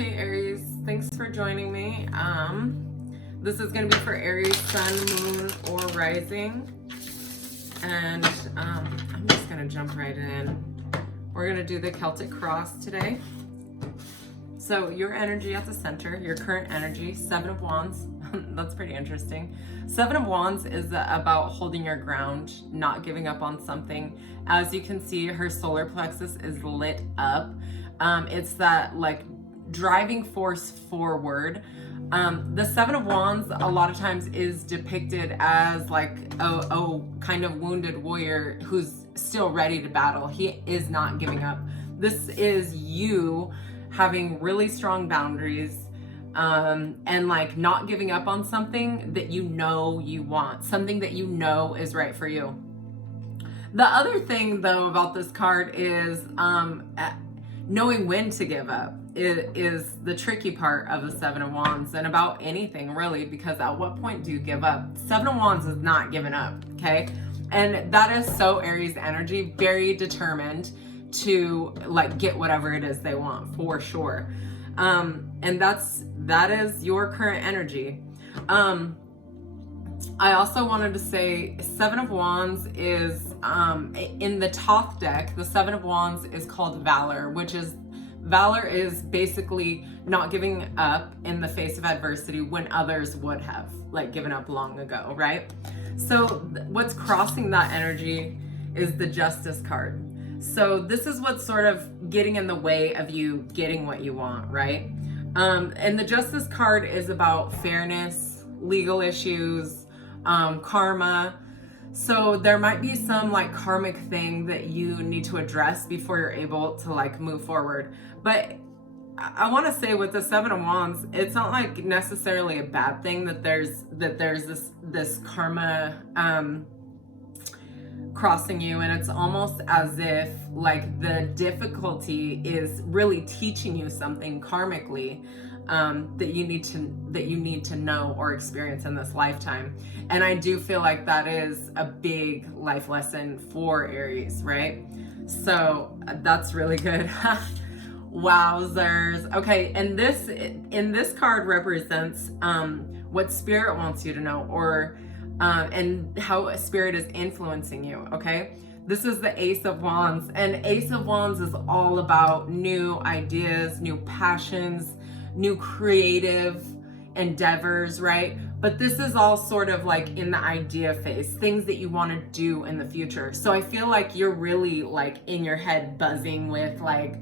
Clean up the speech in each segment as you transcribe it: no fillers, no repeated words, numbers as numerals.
Hey Aries, thanks for joining me. This is going to be for Aries, Sun, Moon, or Rising. And I'm just going to jump right in. We're going to do the Celtic Cross today. So your energy at the center, your current energy, Seven of Wands. That's pretty interesting. Seven of Wands is about holding your ground, not giving up on something. As you can see, her solar plexus is lit up. It's that like driving force forward. The Seven of Wands a lot of times is depicted as like a kind of wounded warrior who's still ready to battle. He is not giving up. This is you having really strong boundaries, and like not giving up on something that you know you want, something that you know is right for you. The other thing though about this card is knowing when to give up is the tricky part of the Seven of Wands, and about anything really, because at what point do you give up? Seven of Wands is not giving up, okay? And that is so Aries energy, very determined to like get whatever it is they want, for sure. And that is your current energy. I also wanted to say Seven of Wands is in the Thoth deck. The Seven of Wands is called Valor, which is Valor is basically not giving up in the face of adversity when others would have like given up long ago, right? So what's crossing that energy is the Justice card. So this is what's sort of getting in the way of you getting what you want, right? And the Justice card is about fairness, legal issues, karma. So there might be some like karmic thing that you need to address before you're able to like move forward. But I want to say with the Seven of Wands, it's not like necessarily a bad thing that there's this karma crossing you, and it's almost as if like the difficulty is really teaching you something karmically that you need to know or experience in this lifetime. And I do feel like that is a big life lesson for Aries, right? So that's really good. Wowzers. Okay, and this card represents what Spirit wants you to know, or and how Spirit is influencing you, okay? This is the Ace of Wands, and Ace of Wands is all about new ideas, new passions, new creative endeavors, right? But this is all sort of like in the idea phase, things that you want to do in the future. So I feel like you're really like in your head buzzing with like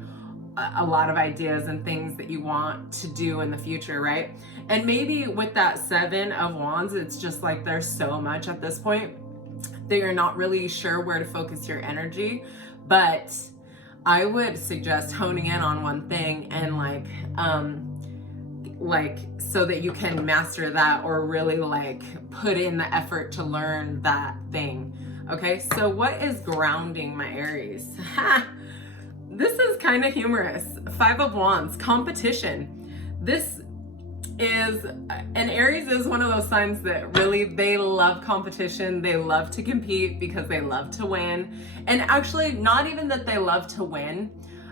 a lot of ideas and things that you want to do in the future, right? And maybe with that Seven of Wands, it's just like there's so much at this point that you're not really sure where to focus your energy. But I would suggest honing in on one thing and like so that you can master that, or really like put in the effort to learn that thing. Okay, so what is grounding my Aries? This is kind of humorous. Five of Wands, competition. This is, and Aries is one of those signs that really, they love competition. They love to compete because they love to win. And actually, not even that they love to win.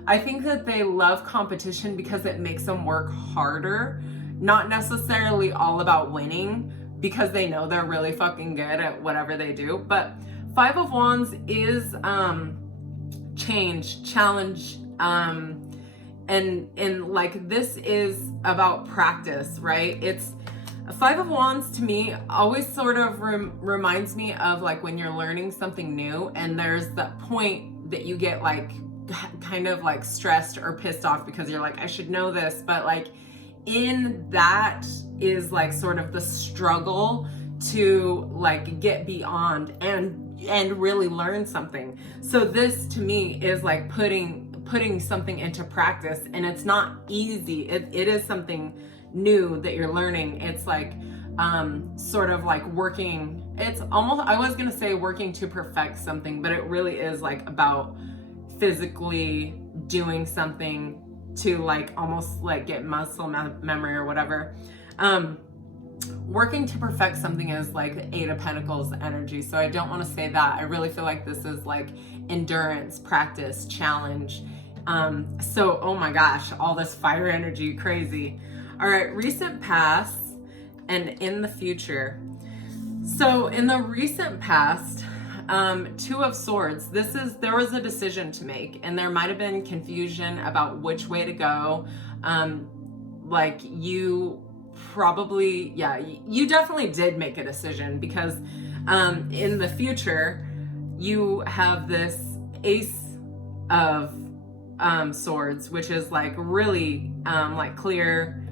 I think that they love competition because it makes them work harder. Not necessarily all about winning, because they know they're really fucking good at whatever they do. But Five of Wands is change, challenge, and like this is about practice, right? It's Five of Wands to me always sort of reminds me of like when you're learning something new and there's that point that you get like kind of like stressed or pissed off because you're like, I should know this, but like in that is like sort of the struggle to like get beyond and really learn something. So this to me is like putting something into practice, and it's not easy. It is something new that you're learning. It's like sort of like working, it's almost, I was gonna say working to perfect something, but it really is like about physically doing something to like almost like get muscle memory or whatever. Working to perfect something is like Eight of Pentacles energy, so I don't want to say that. I really feel like this is like endurance, practice, challenge, So, oh my gosh, all this fire energy, crazy. All right, recent past and in the future. So in the recent past, Two of Swords, there was a decision to make, and there might have been confusion about which way to go. Like you probably, yeah, you definitely did make a decision, because in the future, you have this Ace of Swords, which is like really like clear.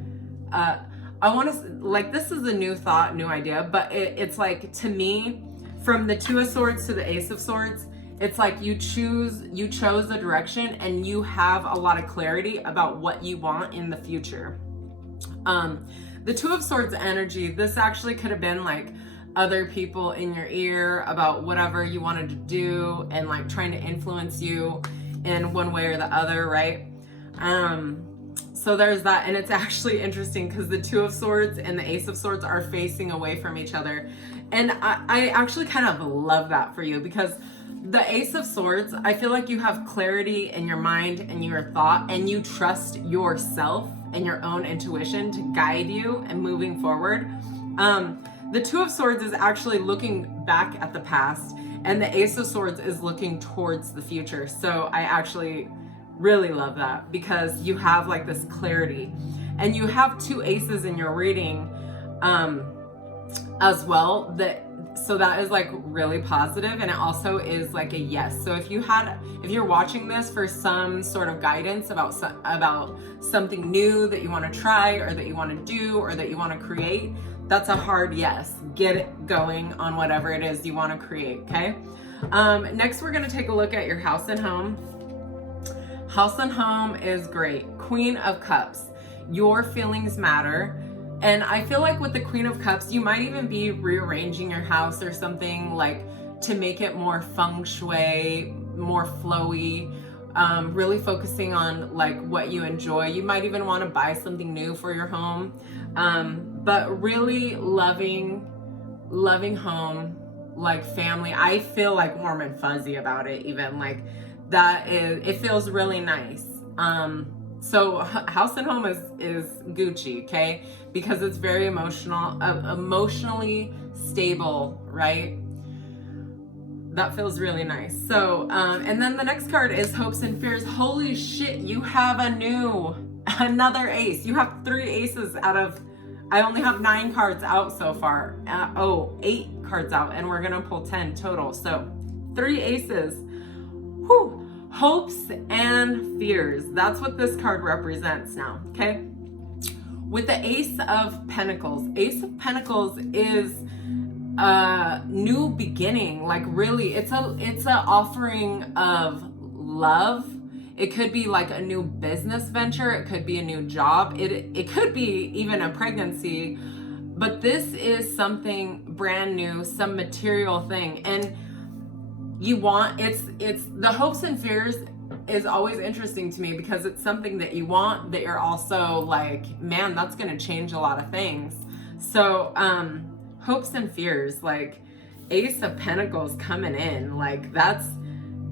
I want to, like, this is a new thought, new idea, but it's like, to me, from the Two of Swords to the Ace of Swords, it's like you chose a direction and you have a lot of clarity about what you want in the future. The Two of Swords energy, this actually could have been like other people in your ear about whatever you wanted to do and like trying to influence you in one way or the other, right? So there's that, and it's actually interesting because the Two of Swords and the Ace of Swords are facing away from each other. And I actually kind of love that for you, because the Ace of Swords, I feel like you have clarity in your mind and your thought, and you trust yourself and your own intuition to guide you and moving forward. The Two of Swords is actually looking back at the past, and the Ace of Swords is looking towards the future. So I actually really love that, because you have like this clarity, and you have two aces in your reading as well, so that is like really positive, and it also is like a yes. So if you're watching this for some sort of guidance about something new that you want to try, or that you want to do, or that you want to create, that's a hard yes. Get it going on whatever it is you want to create, okay? Next, we're going to take a look at your house and home. House and home is great. Queen of Cups. Your feelings matter. And I feel like with the Queen of Cups, you might even be rearranging your house or something, like to make it more feng shui, more flowy, really focusing on like what you enjoy. You might even want to buy something new for your home. But really loving home, like family. I feel like warm and fuzzy about it, even like that it feels really nice. So house and home is Gucci, okay? Because it's very emotionally stable, right? That feels really nice. So, and then the next card is Hopes and Fears. Holy shit, you have another ace. You have 3 aces out of, I only have 9 cards out so far. 8 cards out, and we're gonna pull 10 total. So 3 aces. Whew. Hopes and fears. That's what this card represents now, okay? With the Ace of Pentacles. Ace of Pentacles is a new beginning. Like really, it's a offering of love. It could be like a new business venture. It could be a new job. It could be even a pregnancy. But this is something brand new, some material thing. And you want, it's the hopes and fears is always interesting to me, because it's something that you want, that you're also like, man, that's going to change a lot of things. So hopes and fears, like Ace of Pentacles coming in, like that's,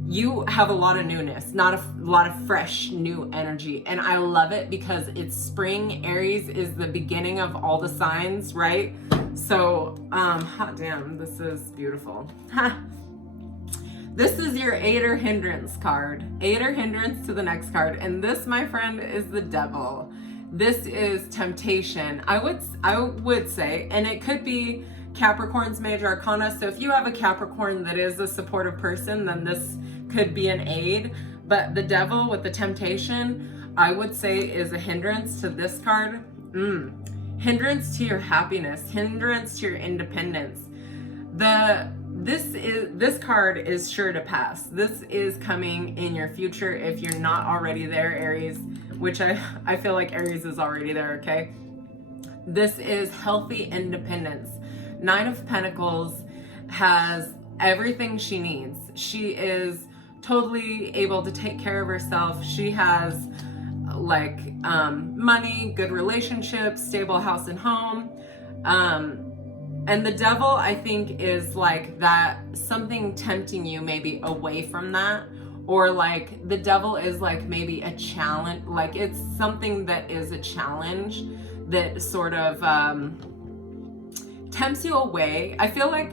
you have a lot of newness, not a lot of fresh new energy. And I love it because it's spring. Aries is the beginning of all the signs, right? So hot damn, this is beautiful. This is your Aid or Hindrance card. Aid or hindrance to the next card. And this, my friend, is the Devil. This is temptation. I would say, and it could be Capricorn's major arcana. So if you have a Capricorn that is a supportive person, then this could be an aid. But the Devil with the temptation, I would say, is a hindrance to this card. Hindrance to your happiness, hindrance to your independence. This card is sure to pass. This is coming in your future if you're not already there, Aries, which I feel like Aries is already there, okay? This is healthy independence. 9 of Pentacles has everything she needs. She is totally able to take care of herself. She has like money, good relationships, stable house and home. And the Devil, I think, is like that, something tempting you maybe away from that, or like the devil is like maybe a challenge, like it's something that is a challenge that sort of tempts you away. I feel like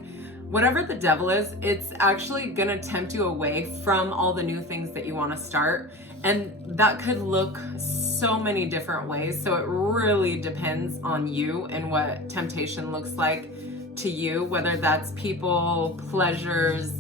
whatever the devil is, it's actually gonna tempt you away from all the new things that you want to start. And that could look so many different ways. So it really depends on you and what temptation looks like to you, whether that's people, pleasures,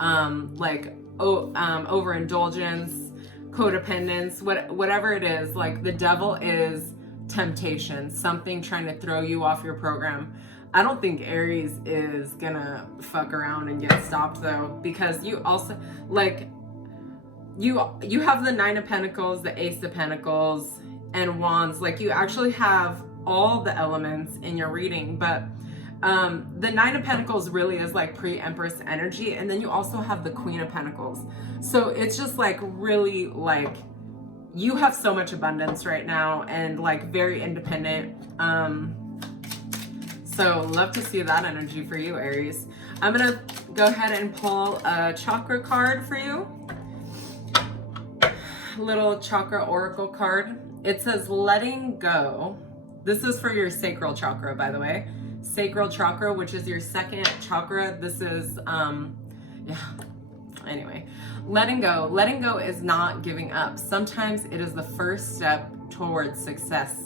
overindulgence, codependence, whatever it is. Like the devil is temptation, something trying to throw you off your program. I don't think Aries is gonna fuck around and get stopped though, because you also like you have the Nine of Pentacles, the Ace of Pentacles, and Wands. Like you actually have all the elements in your reading, but the Nine of Pentacles really is like pre-Empress energy, and then you also have the Queen of Pentacles. So it's just like really like you have so much abundance right now and like very independent. So love to see that energy for you, Aries. I'm gonna go ahead and pull a chakra card for you. Little chakra oracle card. It says letting go. This is for your sacral chakra, by the way. Sacral chakra, which is your second chakra. This is, anyway. Letting go. Letting go is not giving up. Sometimes it is the first step towards success.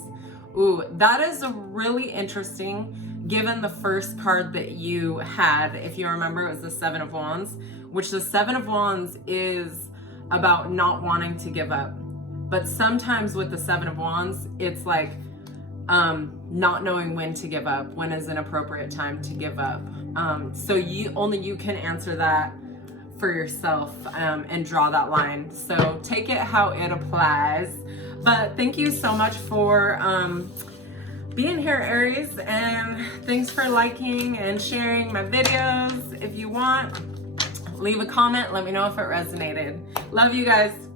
Ooh, that is really interesting, given the first card that you had. If you remember, it was the Seven of Wands, which the Seven of Wands is about not wanting to give up. But sometimes with the Seven of Wands, it's like not knowing when to give up, when is an appropriate time to give up. So only you can answer that for yourself and draw that line. So take it how it applies. But thank you so much for being here, Aries, and thanks for liking and sharing my videos. If you want, leave a comment, let me know if it resonated. Love you guys.